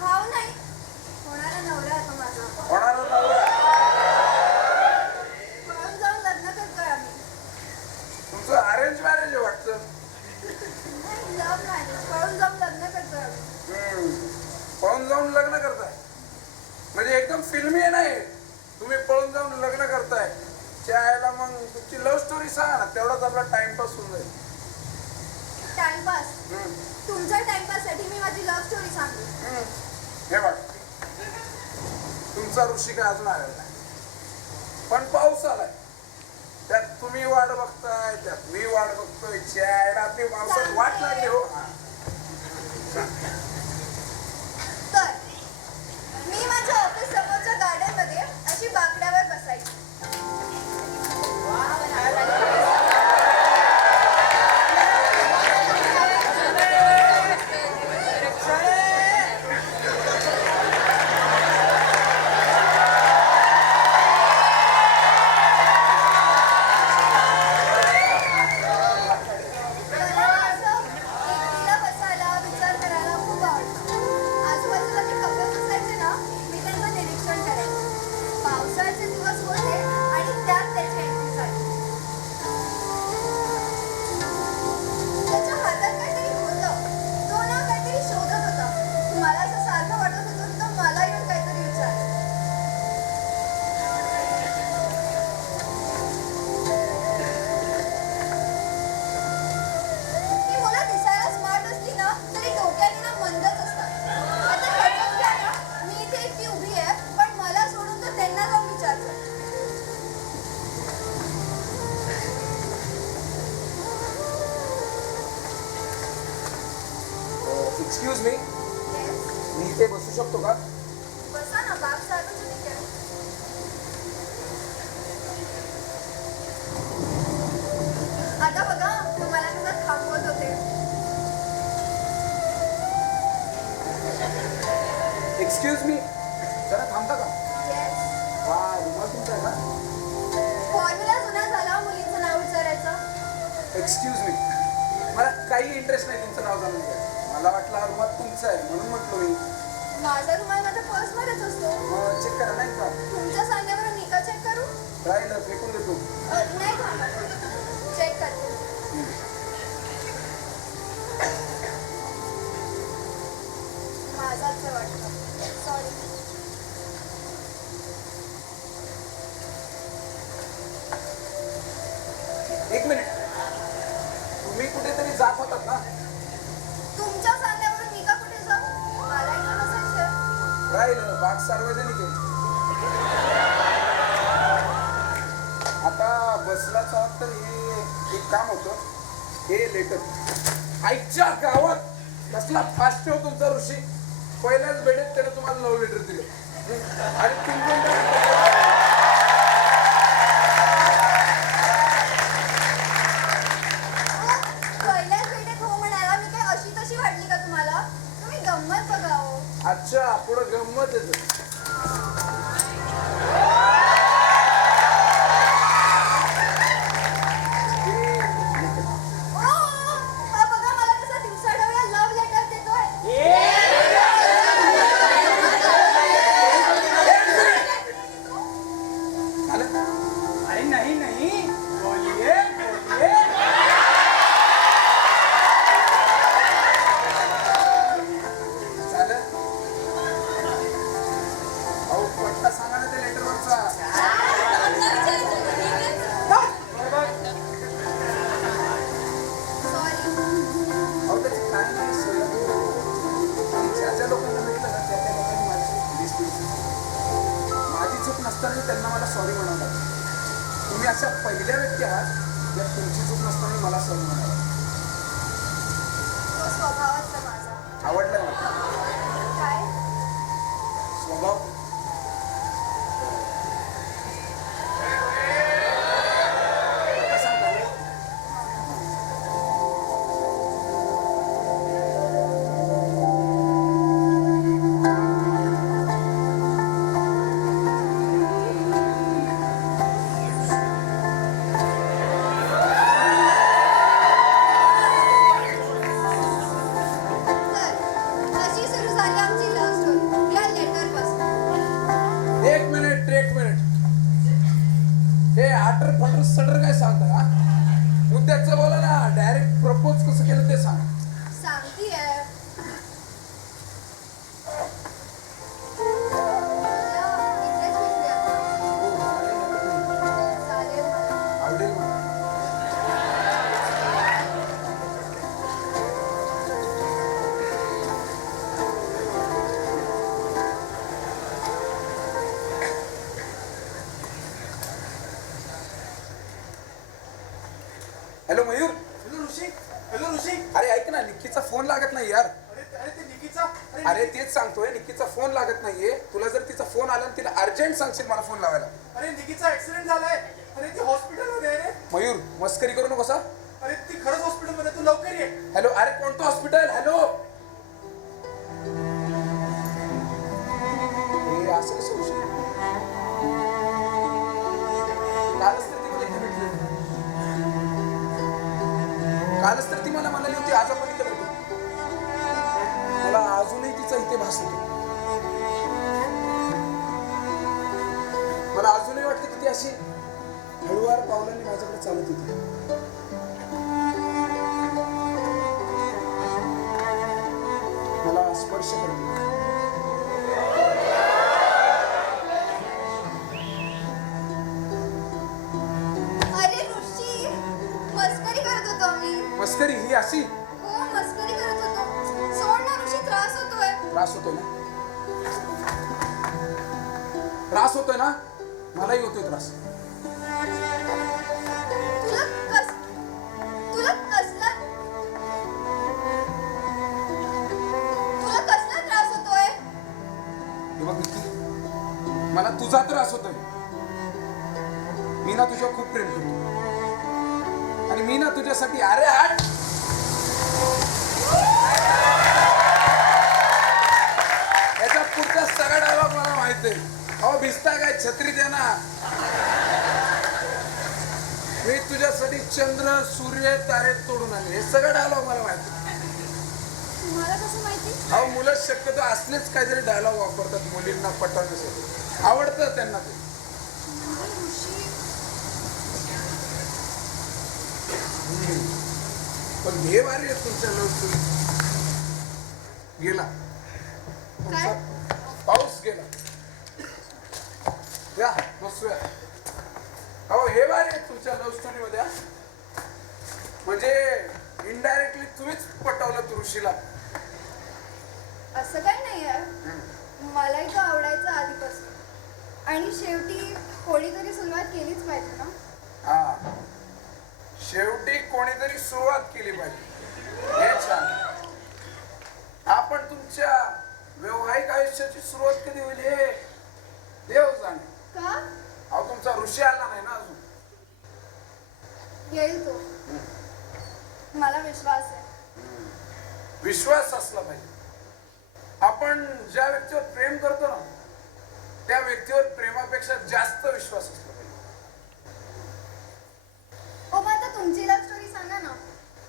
भाऊ नाही, होणारा नवरा आता माझा. होणारा नवरा. पळून जाऊन लग्न करतोय आम्ही. तुमचं अरेंज मॅरेज आहे वाटतं. Love marriage. पळून जाऊन लग्न करतोय आम्ही. पळून जाऊन लग्न करताय म्हणजे एकदम फिल्मी आहे नाही. तुम्ही पळून जाऊन लग्न करताय त्याला मग तुमची लव्ह स्टोरी सांगा ना, तेवढाच आपला टाइमपास होऊन जाईल. टाइमपास? तुमच्या टाइमपाससाठी मी माझी लव्ह स्टोरी सांगू? हे बघ, तुमचा ऋषी काय अजून आलेला नाही, पण पाऊस आलाय. त्यात तुम्ही वाट बघताय, त्यात मी वाट बघतोय. चायला आपली पावसात वाट लागली हो. तर मी माझ्या ऑफिस समोरच्या गार्डन मध्ये अशी बाकड्यावर बसायची. मला असं एकटीला बसायला, विचार करायला खूप आवडतं. आजूबाजूला जे कपडे बसायचे ना, मी त्यांचं निरीक्षण करायचे. पावसाळ्याचे दिवस होते आणि त्यात त्याची एंट्री झाली. त्याच्या हातात काहीतरी होतं. तो ना काहीतरी शोधत होता. मला असं सारखं वाटत होतं की तो मला येऊन काहीतरी विचारेल. ती मुलं दिसायला स्मार्ट असली ना तरी डोक्याने ना मंदच असतात. आता ह्याच्यात घ्या ना, मी इथे एकटी उभी आहे पण मला सोडून तर त्यांना जाऊन विचारतात. Excuse me, Yes. मी इथे बसू शकतो का? बसा ना, बाग सार्वजनिक आहे. आता बघा तुम्हाला कसं थांबवत होते. एक्सक्यूज मी, जरा थांबता का? Yes. हा रुमाल तुमचा आहे का? फॉर्म्युला जुना झाला मुलीचं नाव विचारायचं. एक्सक्यूज मी, मला काही इंटरेस्ट नाही तुमचं नाव जाणून घ्यायचं. मला वाटलं हा रुमाल तुमचा आहे म्हणून म्हटलो मी. माझा रुमाल माझ्या पर्समध्येच असतो. मग चेक करा नाही का? तुमच्या सांगण्यावरून मी का चेक करू? राहिलं फेकून देतो. नाही थांबा, चेक करते. माझाच आहे वाटतं. सॉरी. एक मिनिट, तुम्ही कुठेतरी जात होतात ना? तुमच्या सांगण्यावरून मी का कुठे जाऊ? मला इथं बसायचं. राहिलं बाग सार्वजनिक आहे. आता बसलाच आहात तर हे एक काम होतं. हे लेटर आईच्या गावात कसला फास्ट ठेव तुमचा ऋषी. पहिल्याच बेडेत त्याने तुम्हाला लव्ह लेटर दिलं आणि पहिल्याच भेटीत हो म्हणायला मी काय अशी तशी वाटली का तुम्हाला? तुम्ही गंमत बघा हो. अच्छा पुढं गंमत येत. हा बघा मला कसा दिवसाढवळ्या लव्ह लेटर देतोय. अरे नाही नाही, बोलिये बोलिये. झालं? अहो पट्टा सांगा ना त्या लेटरवरचा. सॉरी. अहो त्याची काय नाही सोय. ज्या ज्या लोकांना भेटलं ना त्या त्या लोकांनी माझी डिस्प्यूट माझी चूक नसताना त्यांना मला सॉरी म्हणावं लागतं. तुम्ही अशा पहिल्या व्यक्ती आहात ज्या तुमची चूक नसताना मला सॉरी म्हणावं. तो स्वभावच आहे माझा. आवडलं ना काय? स्वभाव? हे आटर फटर सटर काय सांगता हा? मुद्द्याचं बोला ना, डायरेक्ट प्रपोज कसं केलं ते सांग. सांगतीये. चालेल मला. आवडेल मला. हॅलो मयूर. हॅलो ऋषी. हॅलो ऋषी. अरे ऐक ना, निक्कीचा फोन लागत नाही यार. अरे ते निकीचा. अरे तेच सांगतोय, निक्कीचा फोन लागत नाहीये. तुला जर तिचा फोन आला आणि तिला अर्जंट सांगशील मला फोन लावायला. अरे निकीचा ऍक्सिडेंट झालाय. अरे ती हॉस्पिटलमध्ये आहे रे. मयूर मस्करी करू नकोस हा. अरे ती खरंच हॉस्पिटलमध्ये, तू लवकर ये. हॅलो. अरे कोणतं हॉस्पिटल? हॅलो. हे असं कसं होऊ शकतं? कालच तर ती मला इथे भेटली होती. कालच तर ती मला म्हणाली होती आज आपण इथे भेटू. मला अजूनही तिचा इथे भास होतो. मला अजूनही वाटतं की ती अशी हळूवार पावलांनी माझ्याकडे चालत होती. मला स्पर्श करते. अरे ऋषी, मस्करी करत होतो आम्ही. मस्करी ही अशी? हो, मस्करी करत होतो. सोड ना ऋषी, त्रास होतोय. त्रास होतोय ना? त्रास होतोय ना? मलाही होतोय त्रास. तुला कस तुला कसला तुला कसला त्रास होतोय? हे बघ निक्की, मला तुझा त्रास होतोय. मी ना तुझ्यावर खूप प्रेम करतो आणि मी ना तुझ्यासाठी अरे हाट याचा पुढचा सगळा डायलॉग मला माहित आहे. अहो भिजताय काय, छत्री द्या ना. मी तुझ्यासाठी चंद्र सूर्य तारे तोडून आले. हे सगळं डायलॉग मला माहित आहे. तुम्हाला कसं माहिती? अहो मुलं शक्यतो असलेच काहीतरी डायलॉग वापरतात मुलींना पटवण्यासाठी. आवडतं त्यांना ते. ऋषी, पण हे भारी आहे तुमच्या लव्ह स्टोरी. गेला काय? पाऊस गेला. या बसूया. अहो हे भारी आहे तुमच्या लव्ह स्टोरी मध्ये. म्हणजे इनडायरेक्टली तुम्हीच पटवलं तू ऋषीला. असं काही नाही आहे. मलाही तो आवडायचा आधीपासून. आणि शेवटी कोणीतरी सुरुवात केलीच पाहिजे ना. हा, शेवटी कोणीतरी सुरुवात केली पाहिजे. हे छान. आपण तुमच्या वैवाहिक आयुष्याची सुरुवात कधी होईल हे देव जाणे. का? अहो तुमचा ऋषी आला नाही ना अजून. येईल तो. मला विश्वास आहे. विश्वास असला पाहिजे. आपण ज्या व्यक्तीवर प्रेम करतो ना त्या व्यक्तीवर प्रेमापेक्षा जास्त विश्वास असला पाहिजे. ओ मग आता तुमची लव्ह स्टोरी सांगा ना.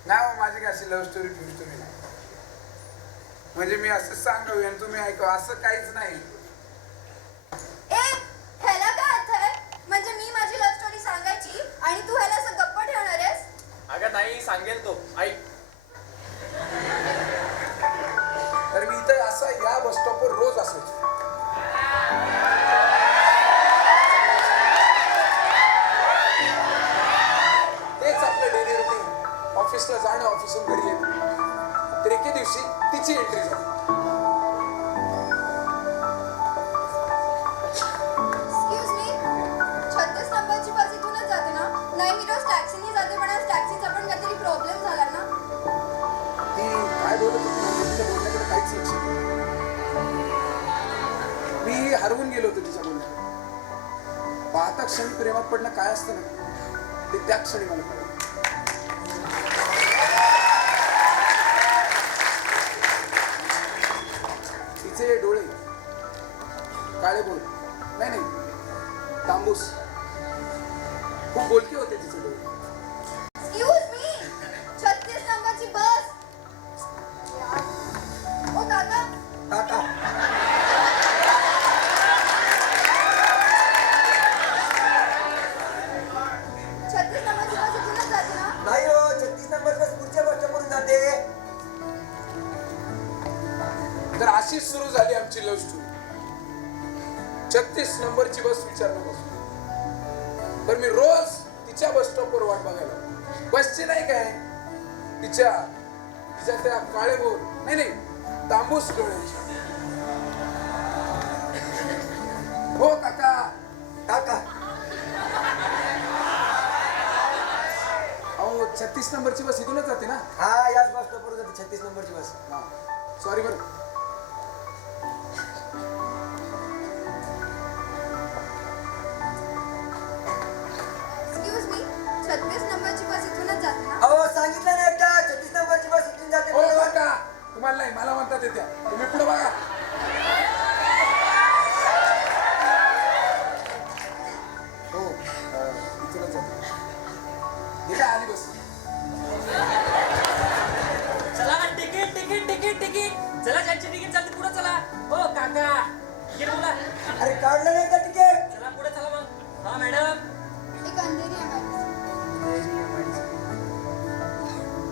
नाही हो, माझी काय अशी लव्ह स्टोरी नाही. म्हणजे मी असं सांगावी आणि तुम्ही ऐकावं असं काहीच नाही. ए, ह्याला काय अर्थ आहे? म्हणजे मी माझी लव्ह स्टोरी सांगायची आणि तू ह्याला असं गप्प ठेवणार आहेस? अगं नाही, सांगेल तो. ऐक. तर मी इथं असं या बस स्टॉपवर रोज असायचो. तेच आपलं डेली रुटीन. ऑफिसला जाणं, ऑफिसहून घरी येणं. तर एके दिवशी तिची एंट्री झाली. एक्सक्यूज मी, 36 नंबरची बस इथूनच जाते ना? नाही, मी रोज टॅक्सीने जाते, पण आज टॅक्सीचा पण काहीतरी प्रॉब्लेम झाला ना. ती काय बोलत होती तिच्या बोलण्याकडे काहीच लक्ष नाही. मी हरवून गेलो होतो तिच्या बोलण्याकडे. पाहता क्षणी प्रेमात पडणं काय असतं ना ते त्या क्षणी मला कळलं. तिचे डोळे काळे बोल नाही तांबूस खूप बोलके होते तिचे डोळे. एक्सक्यूज मी, 36 नंबरची बस. ओ काका, काका अशी सुरू झाली आमची लव्ह स्टोरी. 36 नंबरची बस विचारण्यापासून तर मी रोज तिच्या बस स्टॉपवर वाट बघायला. बसची नाही काय, तिच्या त्या काळे बोर नाही तांबूस डोळ्याची. हो काका काका, अहो 36 नंबरची बस इथूनच जाते ना? हा, याच बस स्टॉपवर जाते 36 नंबरची बस. हा सॉरी बरं. एक्सक्यूज मी, 36 नंबरची बस इथूनच जाते ना? अहो सांगितलं नाही का 36 नंबरची बस इथून जाते हो म्हणून? काका, तुम्हाला नाही मला म्हणतात येत्या. तुम्ही पुढे बघा. हो इथूनच जाते. हे काय आली बस. चला तिकीट तिकीट तिकीट तिकीट चला, ज्यांची तिकीट चालते पुढे चला. हो काका, तिकीट बोला. अरे काढलं नाही का तिकीट? चला पुढे चला मग. हा मॅडम, एक अंधेरी आहे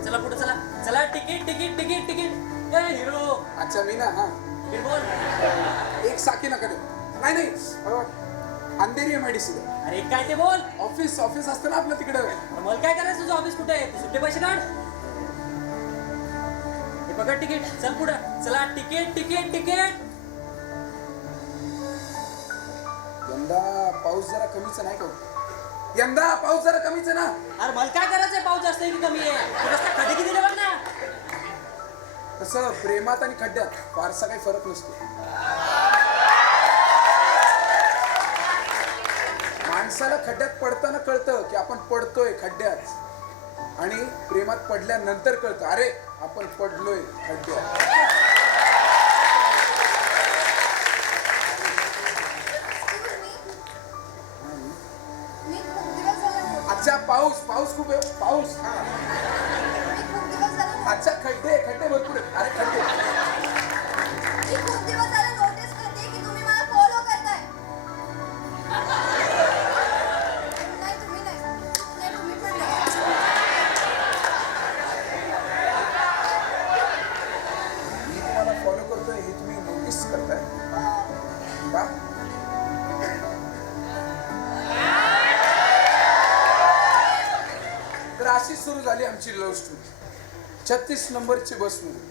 चला पुढे चला. चला तिकीट तिकीट तिकीट तिकीट. ए हिरो, अच्छा मी ना. हा तिकीट बोल. एक साकी नका देऊ. नाही अंधेरी MIDC. अरे काय ते बोल. ऑफिस असतं ना आपलं तिकडं. अरे मला काय करायचं, तुझं ऑफिस कुठे आहे? तू सुट्टे पैसे काढ. हे पकड तिकीट, चल पुढे चला. Ticket ticket ticket. यंदा पाऊस जरा कमीच नाही का? यंदा पाऊस जरा कमीच आहे ना? अरे मला काय करायचंय, पाऊस जास्त आहे की कमी आहे? तू रस्ता खड्डे किती दिले बघ ना. तसं प्रेमात आणि खड्ड्यात फारसा काही फरक नसतो. माणसाला खड्ड्यात पडताना कळतं की आपण पडतोय खड्ड्यात, आणि प्रेमात पडल्यानंतर कळतं अरे आपण पडलोय खड्ड्यात. मी खूप दिवस झाले अच्छा पाऊस खूप आहे. पाऊस हा. मी खूप दिवस झाले अच्छा खड्डे भरपूर आहेत. अरे खड्डे. मी खूप दिवस झाले नोटीस करते की तुम्ही मला फॉलो करताय. नाही तुम्ही नाही. नाही तुम्ही पण नाही. मी तुम्हाला फॉलो करतोय हे तुम्ही नोटीस करताय का? तर अशी सुरू झाली आमची लव्ह स्टोरी 36 नंबरची बस मध्ये.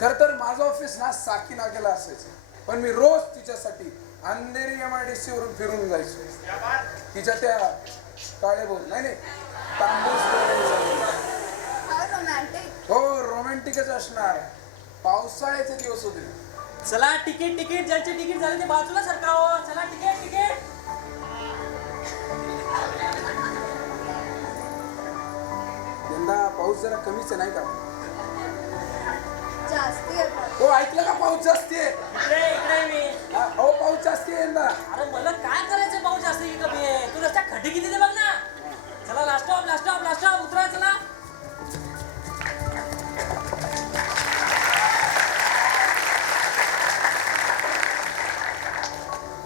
खर तर माझं ऑफिस ना साकी नाक्याला असायचं, पण मी रोज तिच्यासाठी अंधेरी MIDC वरून फिरून जायचो. तिच्या त्या काळे बोल नाही तांबूस डोळे. How romantic. हो रोमॅन्टिकच असणार. पावसाळ्याचे दिवस होते. चला तिकीट तिकीट, ज्यांची तिकीट झाली ते बाजूला सरका. हो चला तिकीट तिकीट. यंदा पाऊस जरा कमीच आहे नाही का? जास्ती आहे पण. हो ऐकलं का? पाऊस जास्ती आहे. इकडे मी. हो पाऊस जास्ती आहे यंदा. अरे मला काय करायचं, पाऊस जास्त आहे की कमी आहे? तू रस्ता खड्डे किती दे बघ ना. चला last stop last stop last stop, उतरा चला.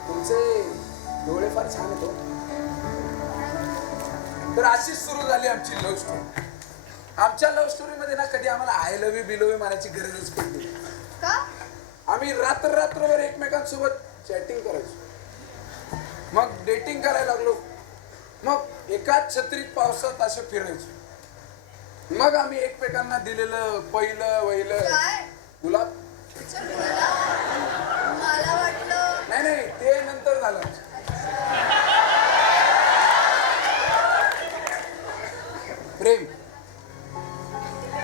तुमचे डोळे फार छान आहेत. तर अशीच सुरू झाली आमची लव्ह स्टोरी. आमच्या लव्ह स्टोरी मध्ये ना कधी आम्हाला आय लव्ह यू बिलव्ह म्हणायची गरजच पडली. का? आम्ही रात्रभर एकमेकांसोबत चॅटिंग करायचो, मग डेटिंग करायला लागलो, मग एकाच छत्रीत पावसात असे फिरायचो. मग आम्ही एकमेकांना दिलेलं पहिलं वहिलं काय? गुलाब. अच्छा, मला वाटलं. नाही ते नंतर झालं.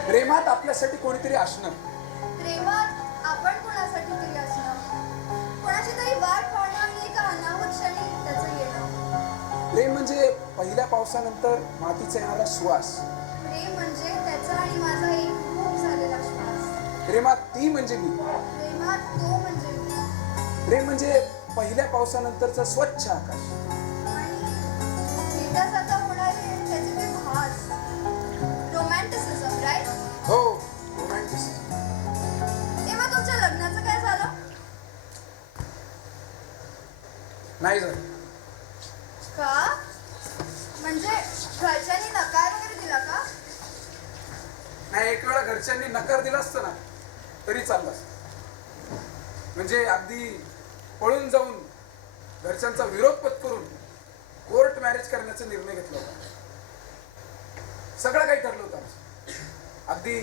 प्रेमात आपल्यासाठी कोणीतरी असणं. प्रेमात आपण कोणासाठी तरी असणं, कोणाची तरी वाट पाहणं आणि एका अनाहूत क्षणी त्याचं येणं. प्रेम म्हणजे पहिल्या पावसानंतर मातीचा येणारा श्वास. प्रेम म्हणजे त्याचा आणि माझा एक खूप झालेला श्वास. प्रेमात ती म्हणजे मी. प्रेमात तो म्हणजे मी. प्रेम म्हणजे पहिल्या पावसानंतरचा स्वच्छ आकाश. आणि येता जाता होणारे त्याचे ते भास. Romanticism, right? हो रोमॅन्टिसिझम. तेव्हा तुमच्या लग्नाचं काय झालं? नाही झालं. का? म्हणजे घरच्यांनी नकार वगैरे दिला का? नाही, एक वेळा घरच्यांनी नकार दिला असतं ना तरी चाललं असतं. म्हणजे अगदी पळून जाऊन घरच्यांचा विरोध पत्करून कोर्ट मॅरेज करण्याचा निर्णय घेतला होता. सगळं काही ठरलं होतं आमचं. अगदी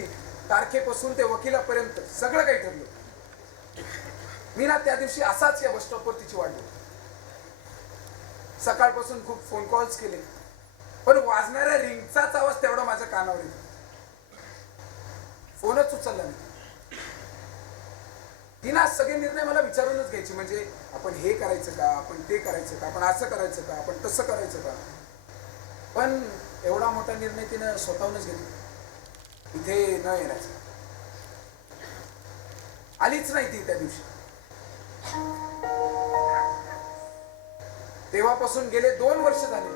तारखेपासून ते वकिलापर्यंत सगळं काही ठरलं होतं. मी ना त्या दिवशी असाच या बस स्टॉपवर तिची वाट बघतो. सकाळपासून खूप फोन कॉल्स केले, पण वाजणाऱ्या रिंगचाच आवाज तेवढा माझ्या कानावर येतो. फोनच उचलला नाही. ती ना सगळे निर्णय मला विचारूनच घ्यायची, म्हणजे आपण हे करायचं का, आपण ते करायचं का, आपण असं करायचं का, आपण तसं करायचं का. पण एवढा मोठा निर्णय तिनं स्वतःहूनच घेतला, इथे न येण्याचा. आलीच नाही ती त्या दिवशी. तेव्हापासून गेले 2 वर्ष झाले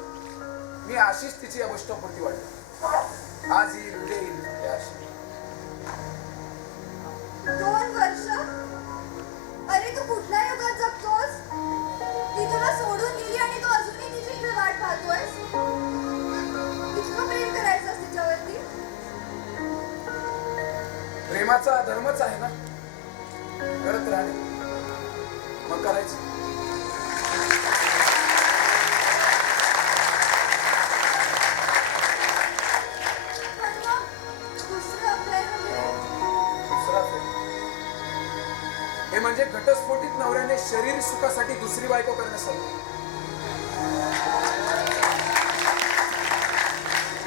मी अशीच तिची या बस स्टॉपवरती वाटली. आज येईल, उद्या येईल, अशी. 2 वर्ष? अरे तू कुठल्या युगात जगतोस? ती तुला सोडून गेली आणि तू अजूनही तिची इथे वाट पाहतोयस? इतकं प्रेम करायचंस तिच्यावरती? प्रेमाचा धर्मच आहे ना, करत राहणे, मग करायचं. पण मग दुसरं प्रेम वगैरे? दुसरा प्रेम हे म्हणजे घटस्फोटित नवऱ्याने शरीर सुखासाठी दुसरी बायको करण्यासाठी.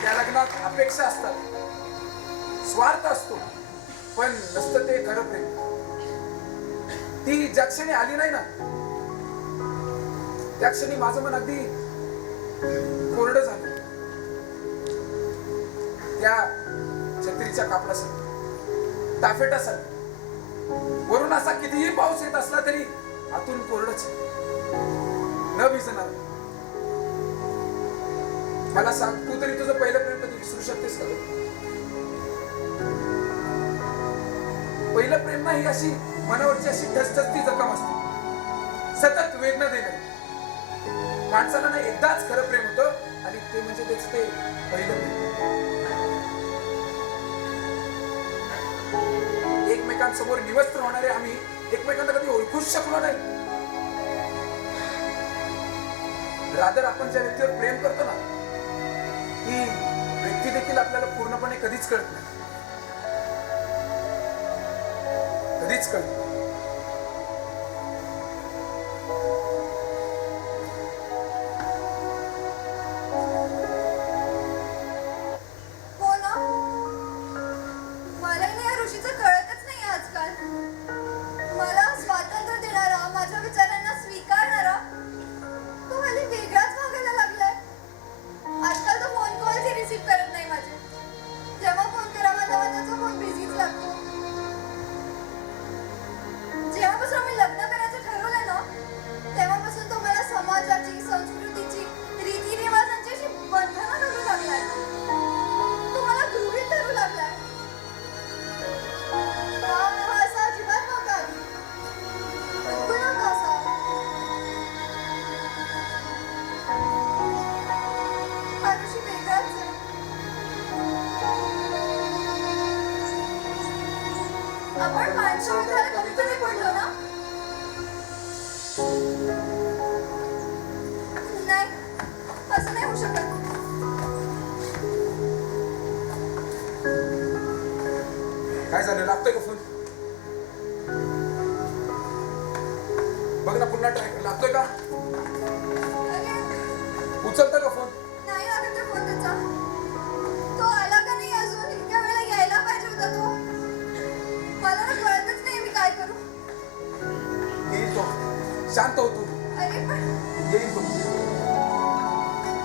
त्या लग्नात अपेक्षा असतात, स्वार्थ असतो, पण नसतं ते खरं प्रेम. ती ज्या क्षणी आली नाही ना, त्या क्षणी माझं मन अगदी कोरडं झालं. त्या छत्रीच्या कापडासारखं, ताफेटासारखं. वरून असा कितीही पाऊस येत असला तरी आतून कोरडच, न भिजणार. मला सांग, तू तरी तुझं पहिलं प्रेम कधी विसरू शकतेस का? पहिलं प्रेम ना ही अशी मनावरची अशी ठसठसती जखम असते, सतत वेदना देणार. माणसाला ना एकदाच खरं प्रेम होतं आणि ते म्हणजे त्याचं ते पहिलं प्रेम. एकमेकांसमोर निवस्त्र होणारे आम्ही एकमेकांना कधी ओळखूच शकलो नाही. रादर आपण ज्या व्यक्तीवर प्रेम करतो ना, ती व्यक्ती देखील आपल्याला पूर्णपणे कधीच कळत नाही, कधीच कळत नाही. हो ना? मलाही ना या ऋषीचं कळतच नाही आजकाल. मला स्वातंत्र्य देणारा, माझ्या विचारांना स्वीकारणारा, तो हल्ली वेगळाच वागायला लागलाय. आजकाल तो फोन कॉलही रिसीव्ह करत नाही माझे. जेव्हा फोन करावा तेव्हा त्याचा फोन बिझीच लागतो. जेव्हापासून आम्ही लग्न करायचं ठरवलंय ना, तेव्हापासून तो मला समाजाची, संस्कृतीची, रीतिरिवाजांची अशी बंधनं घालू लागलाय. तो मला गृहीत धरू लागलाय. हा असा अजिबात नव्हता आधी. बिलकुल नव्हता असा. हा ऋषी वेगळाच आहे. आपण माणसं ओळखायला कमी कमी पडलो ना? नाही, असं नाही होऊ शकत. काय झालं, लागतोय का फोन? बघ ना, पुन्हा ट्राय कर, लागतोय का? अरे, उचलतं का फोन? नाही लागत आहे फोन त्याचा. तो आला का नाही अजून? इतक्या वेळेला यायला पाहिजे होता तो. मला ना कळतच नाही मी काय करू. येईल तो, शांत हो तू. अरे पण, येईल तो,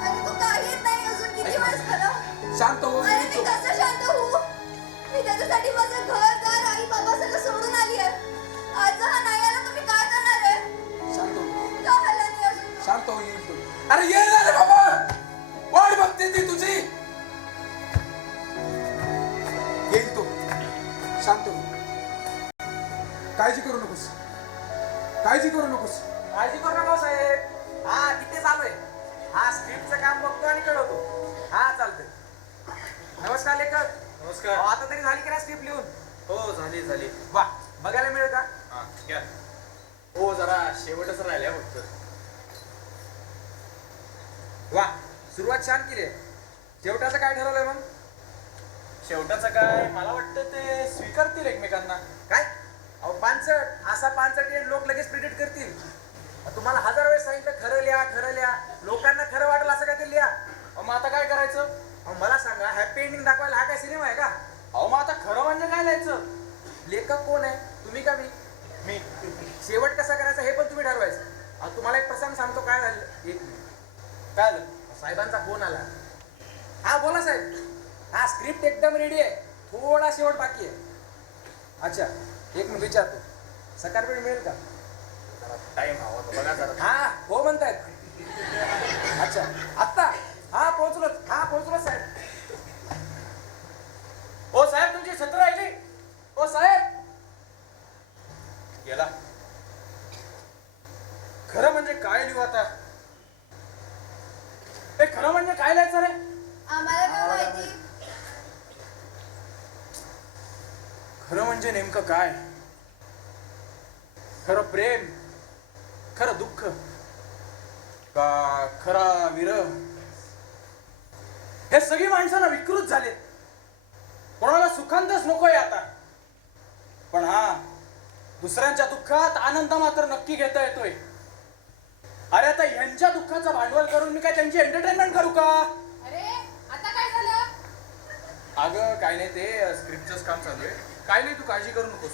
अरे तो काही येत नाही अजून. किती वेळ झालं? शांत हो, अरे येईल मी तो. कसं शांत होऊ? मी त्याच्यासाठी माझं घरदार, आई बाबा सगळं सोडून आली आहे. आज हा नाही आला तर मी काय करणार आहे? शांत हो, का आला नाही अजून? शांत हो, येईल तो. अरे ये ना रे बाबा, वाट बघते ती तुझी. येईल तो, शांत हो. काळजी करू नकोस, काळजी करू नकोस. काळजी करू नका साहेब. हा तिथे चालू आहे. हा स्क्रिप्टचं काम बघतो आणि कळवतो. हा चालतंय. नमस्कार लेखक. नमस्कार. आता तरी झाली की नाही स्क्रिप्ट लिहून? हो, झाली झाली. वा, बघायला मिळेल का? हा, घ्या. हो जरा शेवटच राहिल्या फक्त. वा सुरुवात छान केली आहे. शेवटाचं काय ठरवलंय मग? शेवटाचं काय मला वाटतं ते स्वीकारतील एकमेकांना. काय अहो पानसट असा पानसट येऊन लोक लगेच प्रिडिक्ट करतील. तुम्हाला 1000 वेळेस सांगितलं खरं लिहा. लोकांना खरं वाटेल असं काय ते लिहा. मग आता काय करायचं? अहो मला सांगा हॅपी एंडिंग दाखवायला हा काय सिनेमा आहे का? अहो मग आता खरं म्हणजे काय लिहायचं? लेखक कोण आहे, तुम्ही का मी? मी. शेवट कसा करायचा हे पण तुम्ही ठरवायचं. अहो तुम्हाला एक प्रसंग सांगतो काय झालं. एक मिनिट. काय झालं? साहेबांचा फोन आला. हा बोला साहेब. हा स्क्रिप्ट एकदम रेडी आहे, थोडा शेवट बाकी आहे. अच्छा एक मिनिट विचारतो, सकाळ वेळ मिळेल का? टाइम हवा होता बघा जरा. हा हो म्हणतायत. अच्छा आत्ता हा पोहोचलो साहेब. ओ साहेब तुमची छत्र राहिली. ओ साहेब गेला. खरं म्हणजे काय लिहू आता? हे खरं म्हणजे काय लिहायचं रे? आम्हाला काय माहिती? खरं म्हणजे नेमकं काय? खरं प्रेम, खरं दुःख का खरा विरह? हे सगळी माणसांना विकृत झालेत. कोणाला सुखांतच नकोय आता. पण हा दुसऱ्यांच्या दुःखात आनंद मात्र नक्की घेता येतोय. अरे आता ह्यांच्या दुःखाचं भांडवल करून मी काय त्यांची एंटरटेनमेंट करू का? अरे आता काय झालं? अगं काय नाही, ते स्क्रिप्टचंच काम चालू आहे. काय नाही, तू काळजी करू नकोस.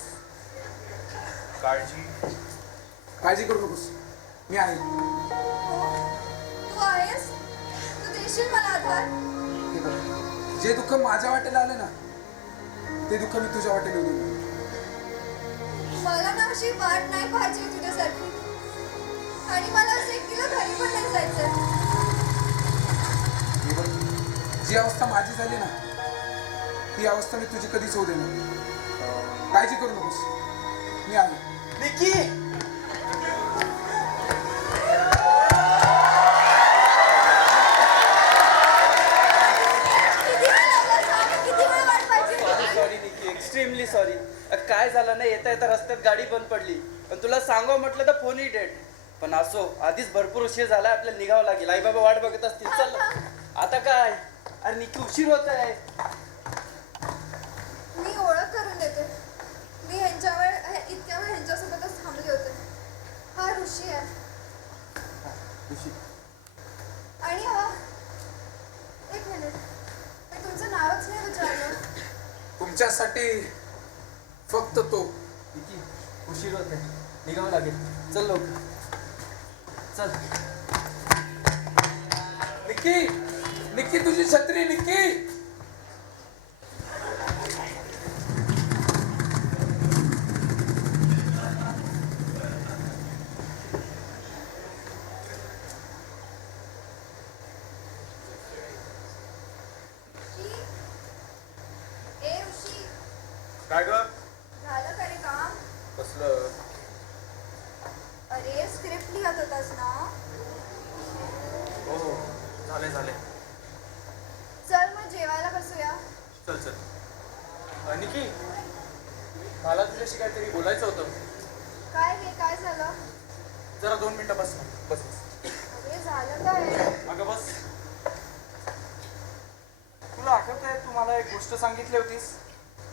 काळजी करू नकोस, मी आहे. तू आहेस? तू देशील मला आधार? हे बघ, जे दुःख माझ्या वाटेला आलं ना ते दुःख मी तुझ्या वाटेला येऊ देईन. मला ना अशी वाट नाही पाहिजे तुझ्यासारखी. आणि मला असं एकटीला घरी पण नाही जायचं. हे बघ, जी अवस्था माझी झाली ना ती अवस्था मी तुझी कधीच होऊ देणार. काळजी करू नकोस, मी आहे. निकी किती वेळ वाट पाहिजे? सॉरी निकी, एक्स्ट्रीमली सॉरी. काय झालं नाही, येता येता रस्त्यात गाडी बंद पडली. पण तुला सांगावं म्हटलं तर फोनही डेड. पण असो, आधीच भरपूर उशीर झाला, आपल्याला निघावं लागेल. आई बाबा वाट बघत असतील. चल आता काय. अरे निकी उशीर होत आहे. मी ओळख करून देते. मी इतक्या वेळ ह्यांच्यासोबतच थांबले होते. हा ऋषी आहे. आणि हा एक मिनिट, मी तुमचं नावच नाही विचारलं. तुमच्यासाठी फक्त तो. निकी उशीर होत आहे, निघावं लागेल. चल लवकर चल. निक्की तुझी छत्री. निक्की ऋषी, काय ग? झालं का रे काम? कसलं? अरे स्क्रिप्ट लिहत होतास ना? हो झाले. चल मग जेवायला बसूया. चल. निकी मला तुझ्याशी काहीतरी बोलायचं होतं. काय रे, काय झालं? जरा 2 मिनिटं बस. अरे झालं काय? अगं बस. तुला आठवतंय तू मला एक गोष्ट सांगितली होतीस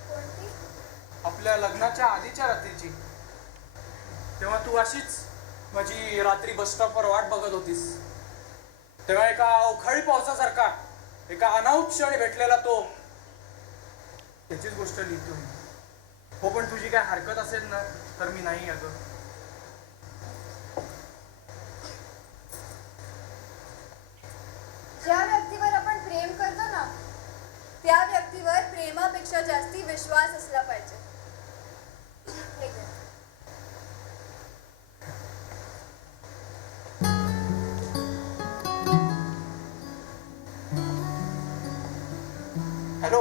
कोणती? आपल्या लग्नाच्या आधीच्या रात्रीची. तेव्हा तू अशीच माझी रात्री बस स्टॉपवर वाट बघत होतीस. तेव्हा एका अवकाळी पावसासारखा एका अनाऊट क्षणी भेटलेला तो, त्याचीच गोष्ट लिहितो मी. हो पण तुझी काय हरकत असेल ना तर मी नाही. अगं ज्या व्यक्तीवर आपण प्रेम करतो ना त्या व्यक्तीवर प्रेमापेक्षा जास्ती विश्वास असला पाहिजे. हे घे. हॅलो,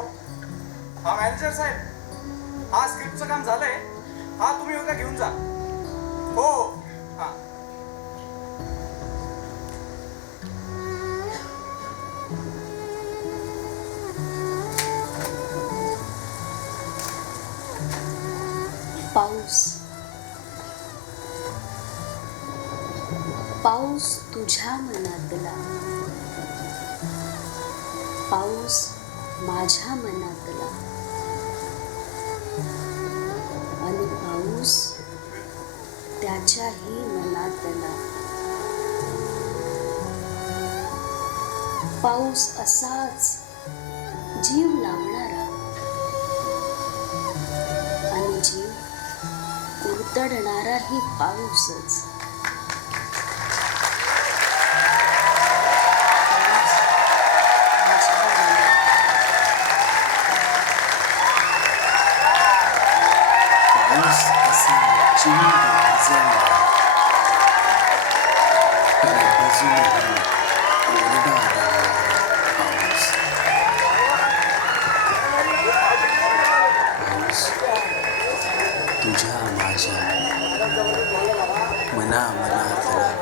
हा मॅनेजर साहेब. हा स्क्रिप्टचं काम झालंय. हा तुम्ही उद्या घेऊन जा. हो हा. पाऊस पाऊस तुझ्या मनातला, पाऊस माझ्या मनातला, आणि पाऊस त्याच्याही मनातला. पाऊस असाच जीव लावणारा आणि जीव उतरणाराही पाऊसच. पाऊस असा चिंब भिजवणारा आणि भिजूनही कोरडा राहणारा पाऊस. पाऊस तुझ्या माझ्या मनातला